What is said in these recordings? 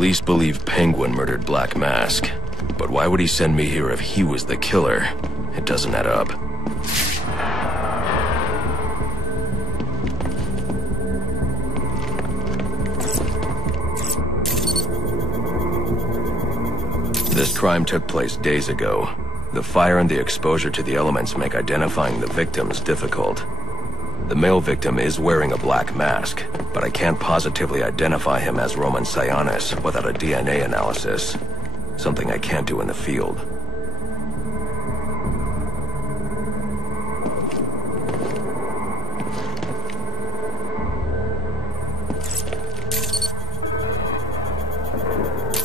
Police believe Penguin murdered Black Mask. But why would he send me here if he was the killer? It doesn't add up. This crime took place days ago. The fire and the exposure to the elements make identifying the victims difficult. The male victim is wearing a black mask, but I can't positively identify him as Roman Sionis without a DNA analysis. Something I can't do in the field.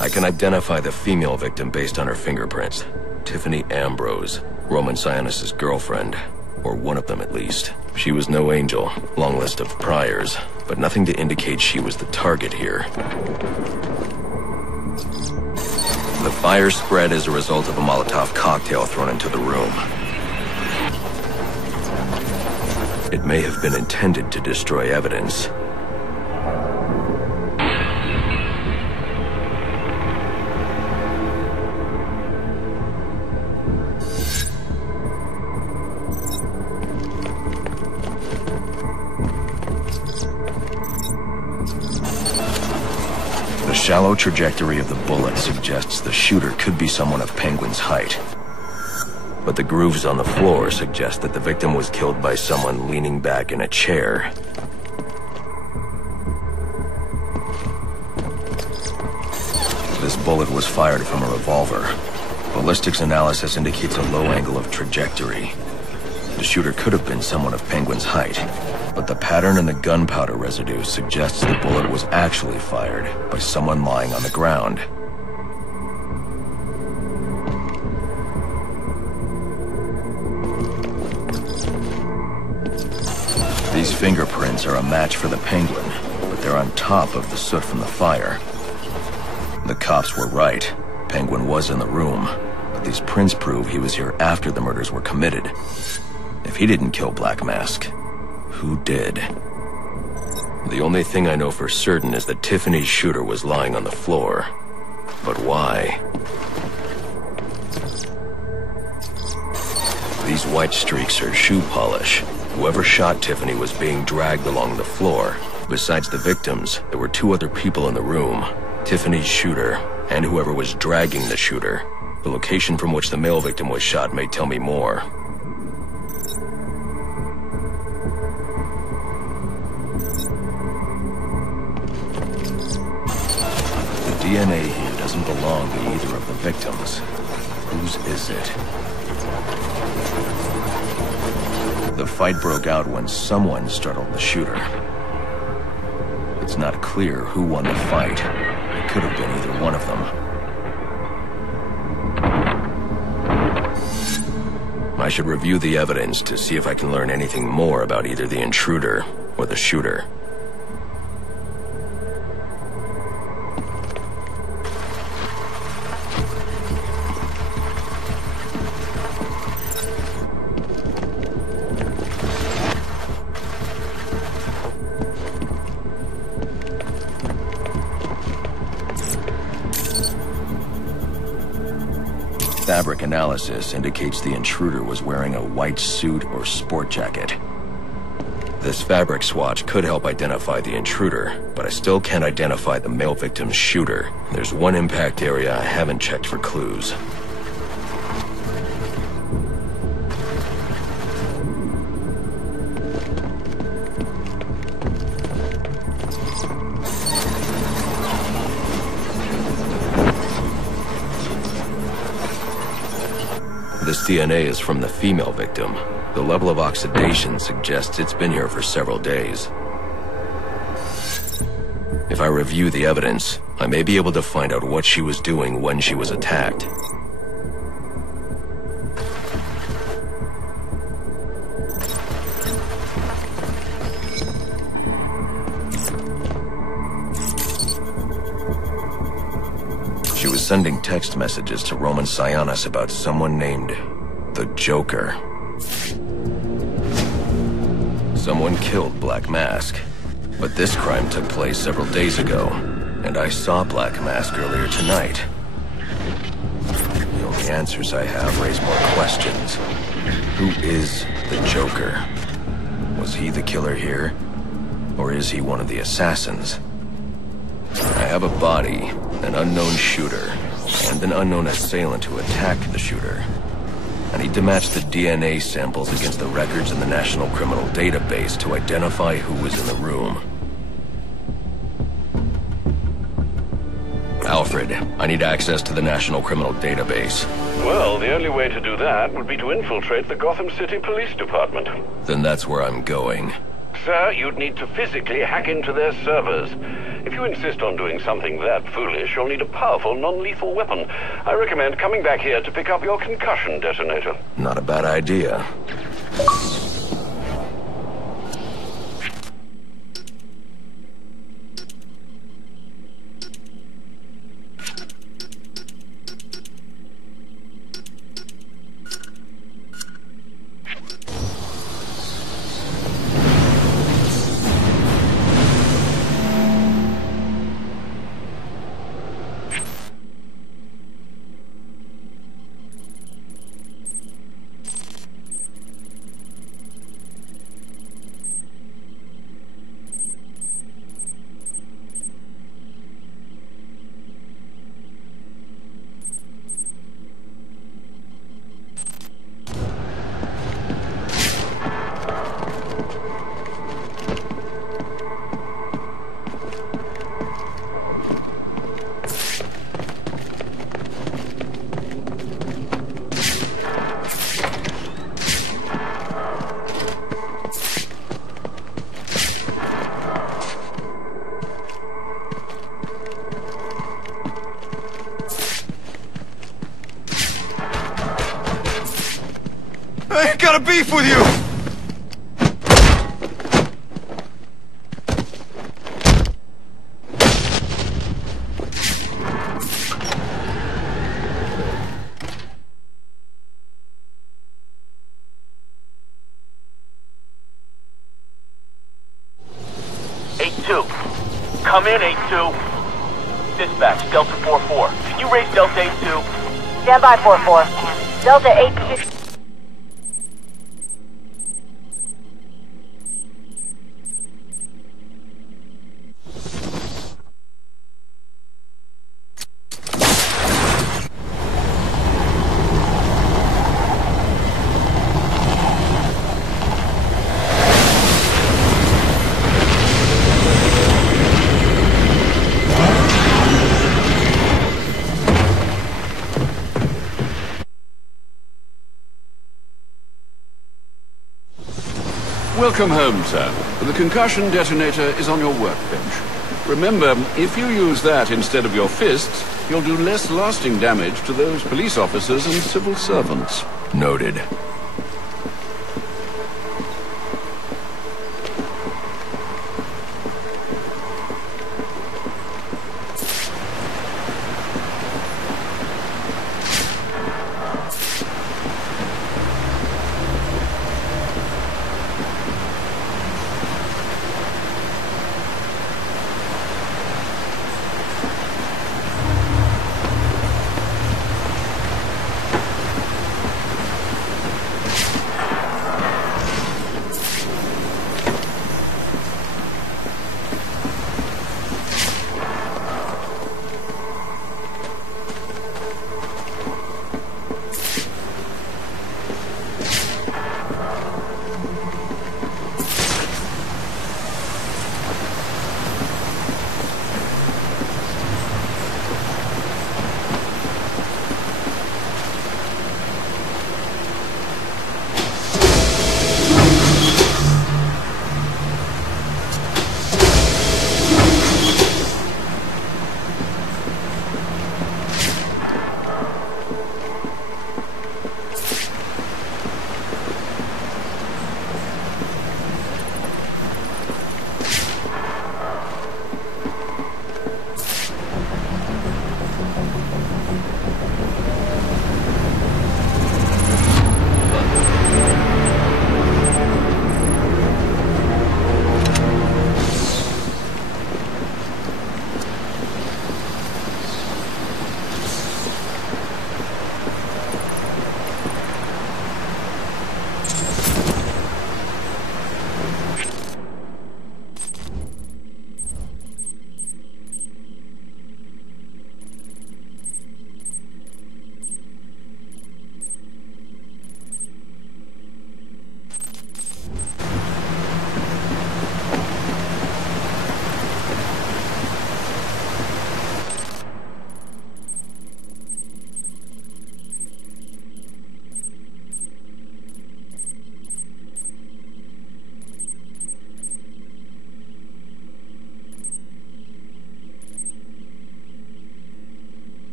I can identify the female victim based on her fingerprints. Tiffany Ambrose, Roman Sionis' girlfriend, or one of them at least. She was no angel, long list of priors, but nothing to indicate she was the target here. The fire spread as a result of a Molotov cocktail thrown into the room. It may have been intended to destroy evidence. The shallow trajectory of the bullet suggests the shooter could be someone of Penguin's height. But the grooves on the floor suggest that the victim was killed by someone leaning back in a chair. This bullet was fired from a revolver. Ballistics analysis indicates a low angle of trajectory. The shooter could have been someone of Penguin's height, but the pattern in the gunpowder residue suggests the bullet was actually fired by someone lying on the ground. These fingerprints are a match for the Penguin, but they're on top of the soot from the fire. The cops were right. Penguin was in the room, but these prints prove he was here after the murders were committed. If he didn't kill Black Mask, who did? The only thing I know for certain is that Tiffany's shooter was lying on the floor. But why? These white streaks are shoe polish. Whoever shot Tiffany was being dragged along the floor. Besides the victims, there were two other people in the room. Tiffany's shooter, and whoever was dragging the shooter. The location from which the male victim was shot may tell me more. The DNA here doesn't belong to either of the victims. Whose is it? The fight broke out when someone startled the shooter. It's not clear who won the fight. It could have been either one of them. I should review the evidence to see if I can learn anything more about either the intruder or the shooter. Fabric analysis indicates the intruder was wearing a white suit or sport jacket. This fabric swatch could help identify the intruder, but I still can't identify the male victim's shooter. There's one impact area I haven't checked for clues. This DNA is from the female victim. The level of oxidation suggests it's been here for several days. If I review the evidence, I may be able to find out what she was doing when she was attacked. She was sending text messages to Roman Sionis about someone named the Joker. Someone killed Black Mask, but this crime took place several days ago, And I saw Black Mask earlier tonight. The only answers I have raise more questions. Who is the Joker? Was he the killer here? Or is he one of the assassins? I have a body, an unknown shooter, and an unknown assailant who attacked the shooter. I need to match the DNA samples against the records in the National Criminal Database to identify who was in the room. Alfred, I need access to the National Criminal Database. Well, the only way to do that would be to infiltrate the Gotham City Police Department. Then that's where I'm going. Sir, you'd need to physically hack into their servers. If you insist on doing something that foolish, you'll need a powerful, non-lethal weapon. I recommend coming back here to pick up your concussion detonator. Not a bad idea. I ain't got a beef with you! Come in, 8-2. Dispatch, Delta 4-4. Can you raise Delta 8-2? Stand by, 4-4. Delta 8-2. Welcome home, sir. The concussion detonator is on your workbench. Remember, if you use that instead of your fists, you'll do less lasting damage to those police officers and civil servants. Noted.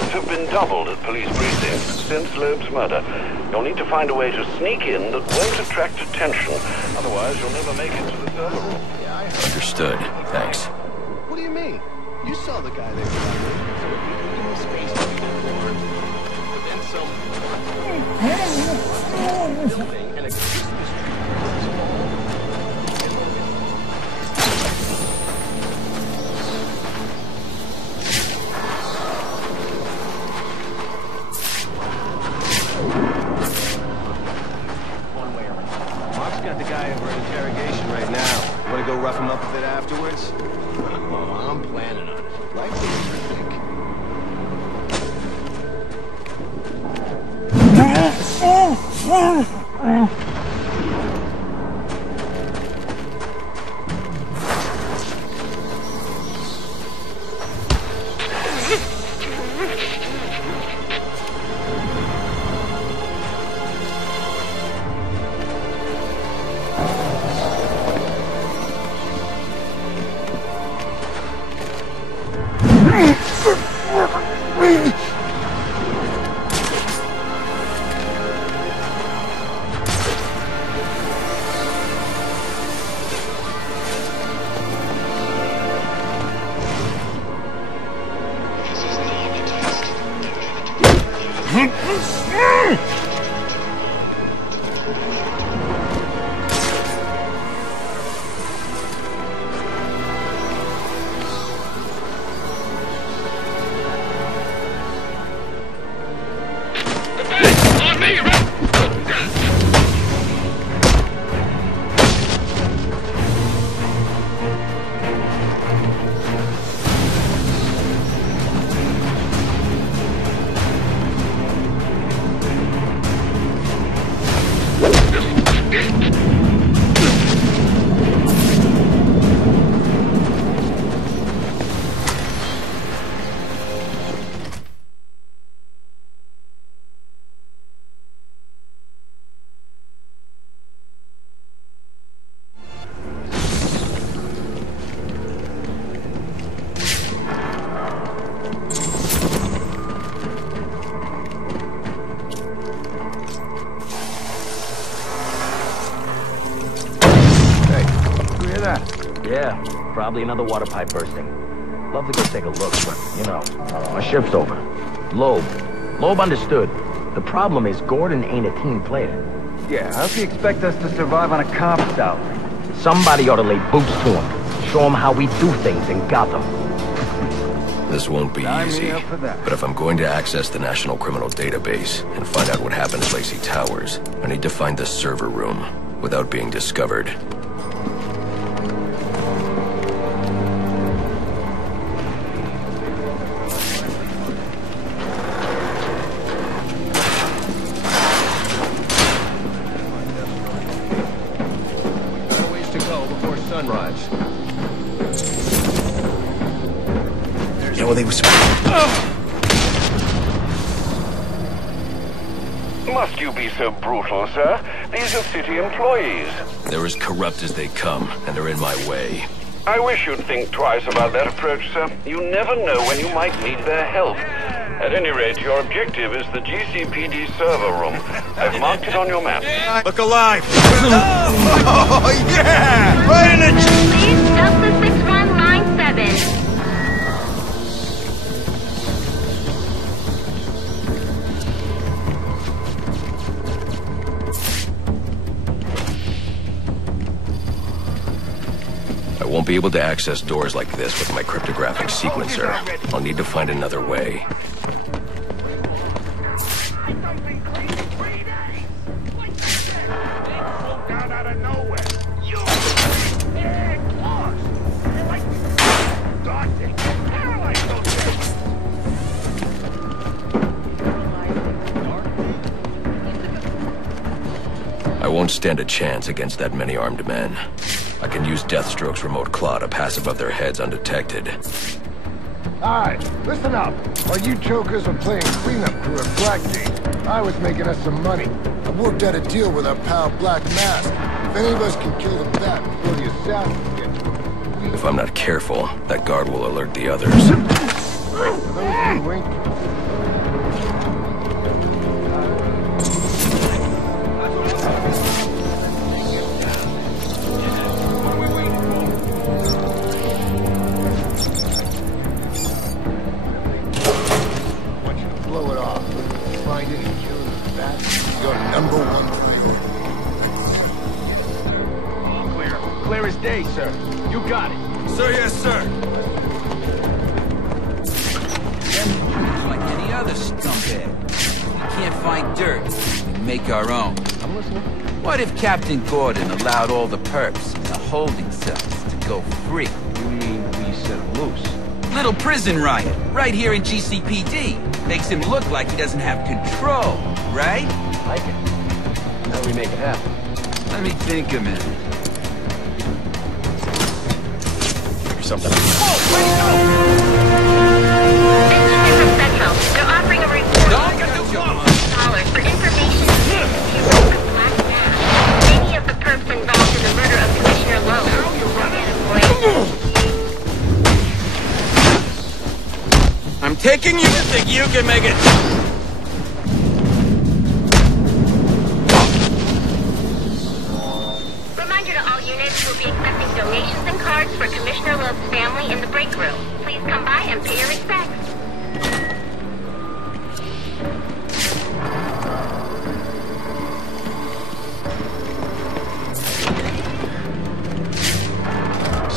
guards have been doubled at police precincts since Loeb's murder. You'll need to find a way to sneak in that won't attract attention. Otherwise, you'll never make it to the server room. Understood. Thanks. What do you mean? You saw the guy there. So if you give me space to be informed, but then some building and a Christmas tree. One way around. Mark's got the guy over at interrogation right now. Want to go rough him up a bit afterwards? Well, I'm planning on it. Likely what you think. Yeah, probably another water pipe bursting. Love to go take a look, but, you know, my shift's over. Loeb understood. The problem is Gordon ain't a team player. Yeah, how's he expect us to survive on a cop salary? Somebody ought to lay boots to him. Show him how we do things in Gotham. This won't be easy, but if I'm going to access the National Criminal Database and find out what happened at Lacey Towers, I need to find the server room without being discovered. Must you be so brutal, sir? These are city employees. They're as corrupt as they come, and they're in my way. I wish you'd think twice about that approach, sir. You never know when you might need their help. At any rate, your objective is the GCPD server room. I've marked it on your map. Look alive! Oh, yeah! Right in the... Please, Delta 6197. I won't be able to access doors like this with my cryptographic sequencer. I'll need to find another way. I won't stand a chance against that many armed men. I can use Deathstroke's remote claw to pass above their heads undetected. Alright, listen up. While you jokers were playing cleanup crew at Blackgate, I was making us some money. I worked out a deal with our pal Black Mask. If any of us can kill the bat before the assassins get to him, if I'm not careful, that guard will alert the others. For those who ain't, #1 All clear. Clear as day, sir. You got it. Sir, yes, sir. Like any other scumbag. We can't find dirt. We make our own. I'm listening. What if Captain Gordon allowed all the perps in the holding cells to go free? You mean we set him loose? Little prison riot, right here in GCPD. Makes him look like he doesn't have control, right? Like it. How do we make it happen? Let me think a minute. Figure something out. This is from Central. They're offering a reward $1 for information of Black Mass. Many of the perps involved in the murder of Commissioner Lowe. I'm taking you to think you can make it. Reminder to all units, we'll be accepting donations and cards for Commissioner Lowe's family in the break room. Please come by and pay your respects.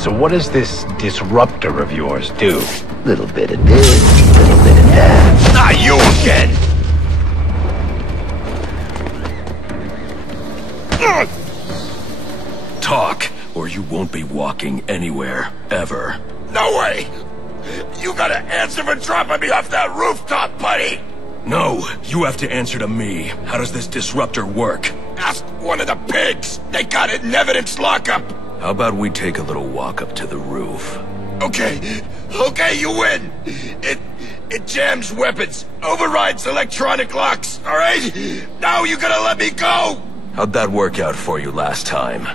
So what does this disruptor of yours do? Little bit of this, little bit of that. Not you again! Talk, or you won't be walking anywhere, ever. No way! You gotta answer for dropping me off that rooftop, buddy! No, you have to answer to me. How does this disruptor work? Ask one of the pigs! They got it in evidence lockup! How about we take a little walk up to the roof? Okay, you win! It jams weapons, overrides electronic locks, alright? Now you gotta let me go! How'd that work out for you last time?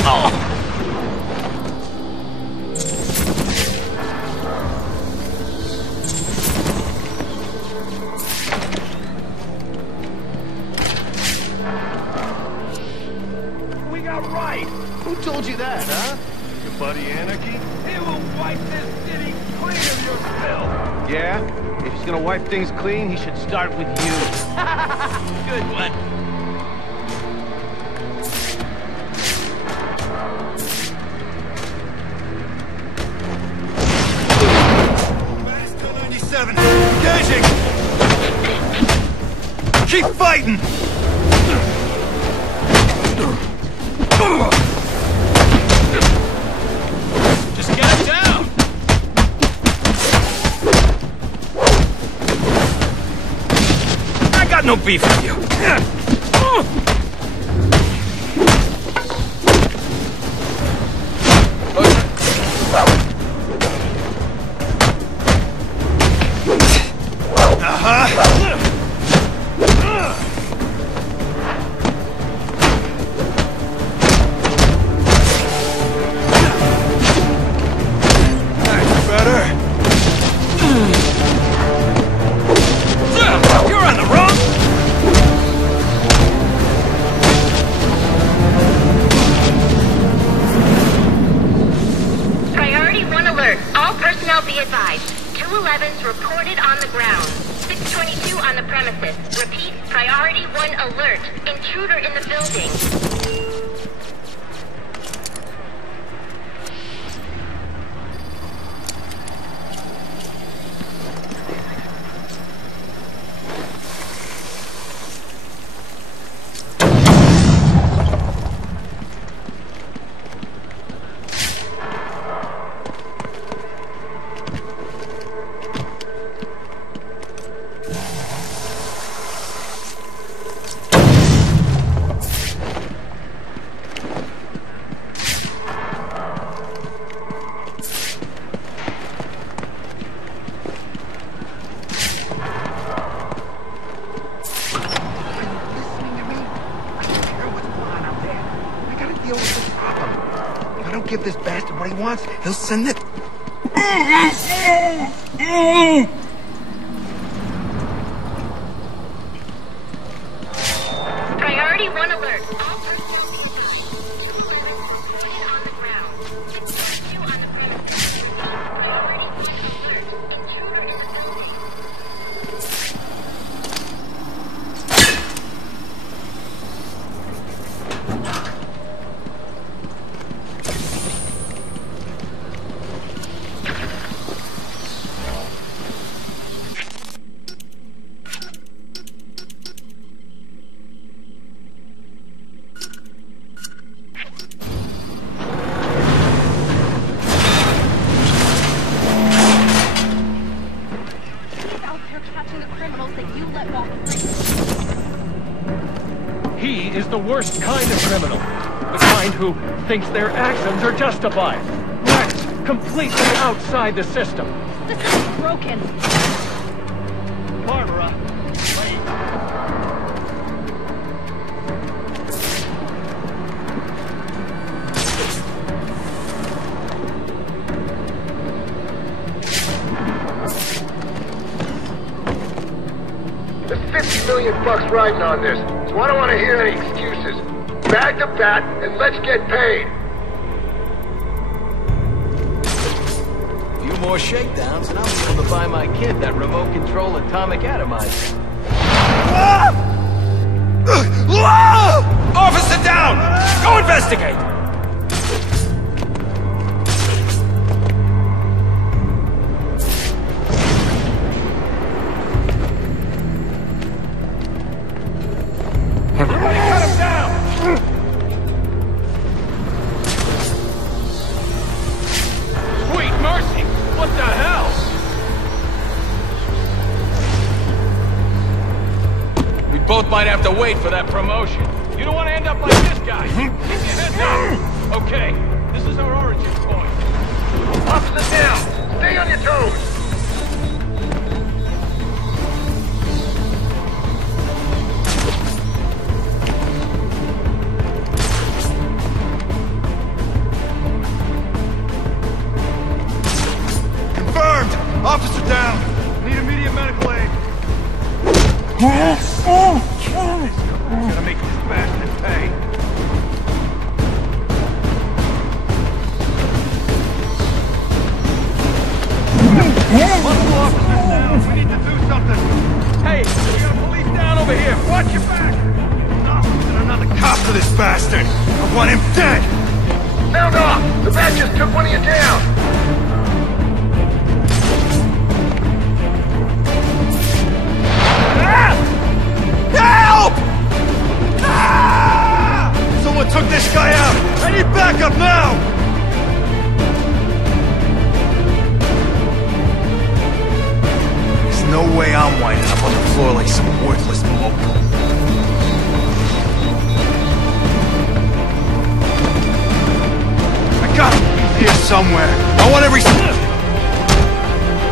Oh! We got right. Who told you that, huh? Your buddy Anarchy? He will wipe this city clean of your filth. Yeah? If he's gonna wipe things clean, he should start with you. Good one. Master 97, engaging! Keep fighting! Just get him down! I got no beef with you! Be advised, 211's reported on the ground. 622 on the premises. Repeat, priority 1 alert. Intruder in the building. Give this bastard what he wants, he'll send it. Priority 1 alert. All personnel be advised. 211 on the ground. 622 on the premises. Priority 1 alert. Intruder in the building. catching the criminals that you let walk free. He is the worst kind of criminal. The kind who thinks their actions are justified. Wrecked completely outside the system. The system's broken. Barbara, wait. There's $50 million riding on this, so I don't want to hear any excuses. Bag the bat and let's get paid. A few more shakedowns and I'll be able to buy my kid that remote control atomic atomizer. Officer down! Go investigate! Everybody cut him down! Sweet mercy! What the hell? We both might have to wait for that promotion. You don't want to end up like this guy. Keep your heads up. Okay, this is our origin point. Officer down! Stay on your toes! Officer down! Need immediate medical aid. Gotta make this bastard pay. Multiple officers down. We need to do something. Hey, we got police down over here. Watch your back. Enough! And another cop for this bastard! I want him dead! Sound off! The bat just took one of you down! Help! Ah! Someone took this guy out! I need backup now! There's no way I'm winding up on the floor like some worthless mope. I got him! He's here somewhere. I want every...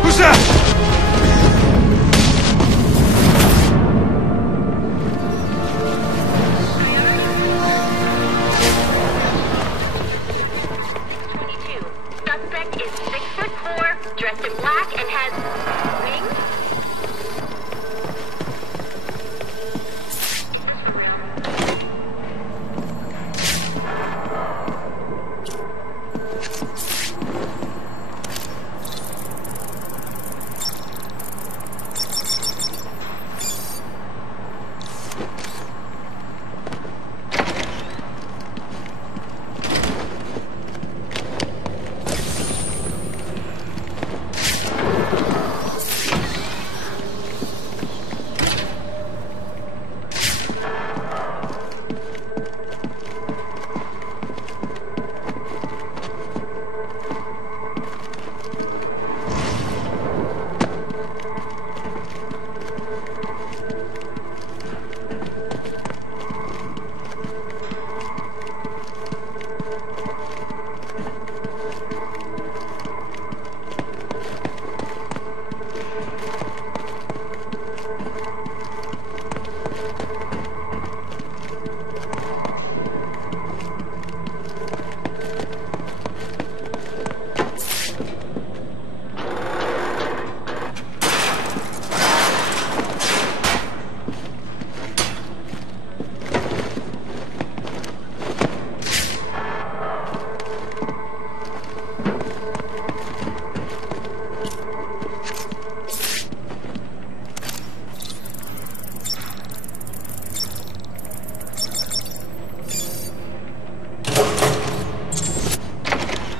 Who's that? Dressed in black and has wings?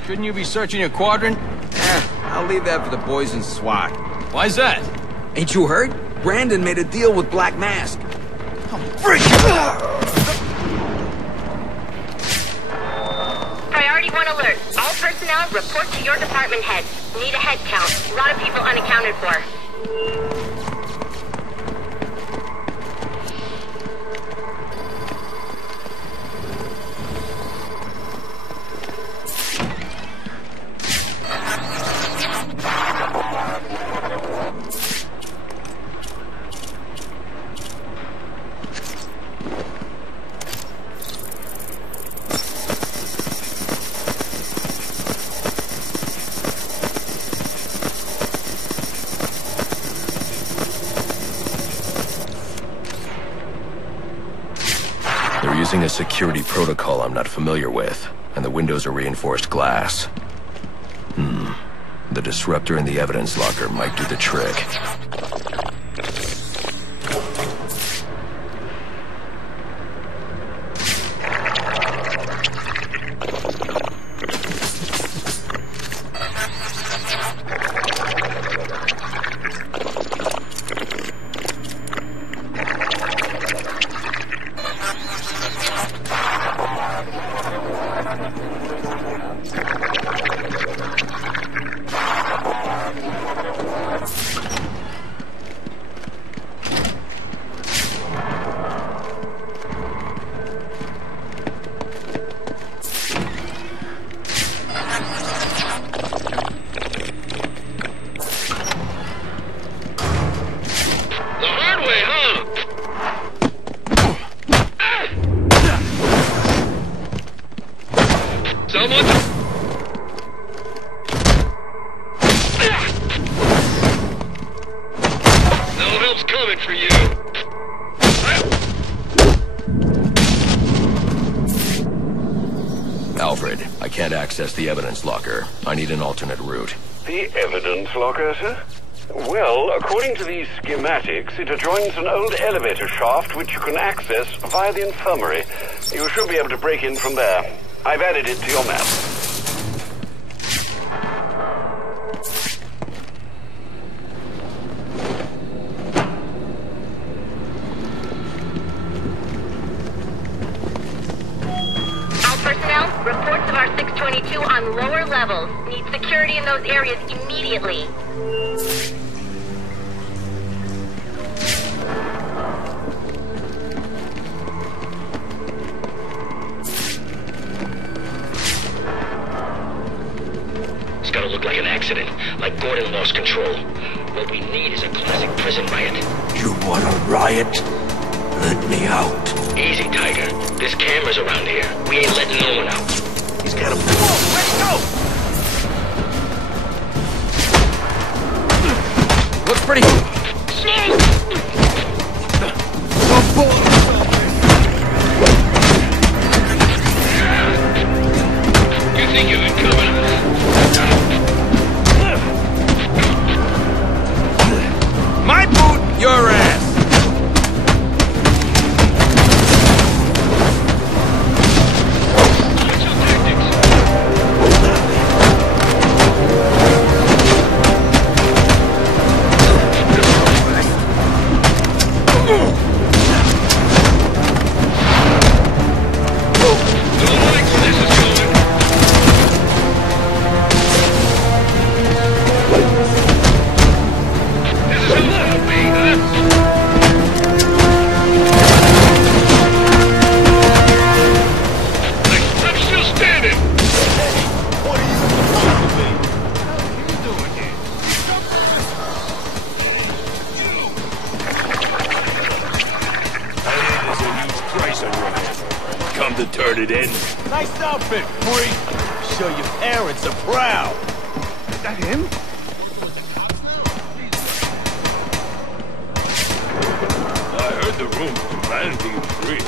Shouldn't you be searching your quadrant? I'll leave that for the boys in SWAT. Why's that? Ain't you heard? Brandon made a deal with Black Mask. Priority 1 alert. All personnel report to your department heads. Need a head count. A lot of people unaccounted for. using a security protocol I'm not familiar with, and the windows are reinforced glass. The disruptor in the evidence locker might do the trick. Alfred, I can't access the evidence locker. I need an alternate route. The evidence locker, sir? Well, according to these schematics, it adjoins an old elevator shaft which you can access via the infirmary. You should be able to break in from there. I've added it to your map. Reports of our 622 on lower levels. Need security in those areas immediately. It's gotta look like an accident, like Gordon lost control. What we need is a classic prison riot. You want a riot? Let me out. Easy, Tiger. There's cameras around here. We ain't letting no one out. He's got a... Whoa, let's go! Looks pretty... Smoke! You think you can come out? My boot, your ass! Come to turn it in. Nice outfit, freak. Show your parents are proud. Is that him? I heard the rumors. Vanity was free.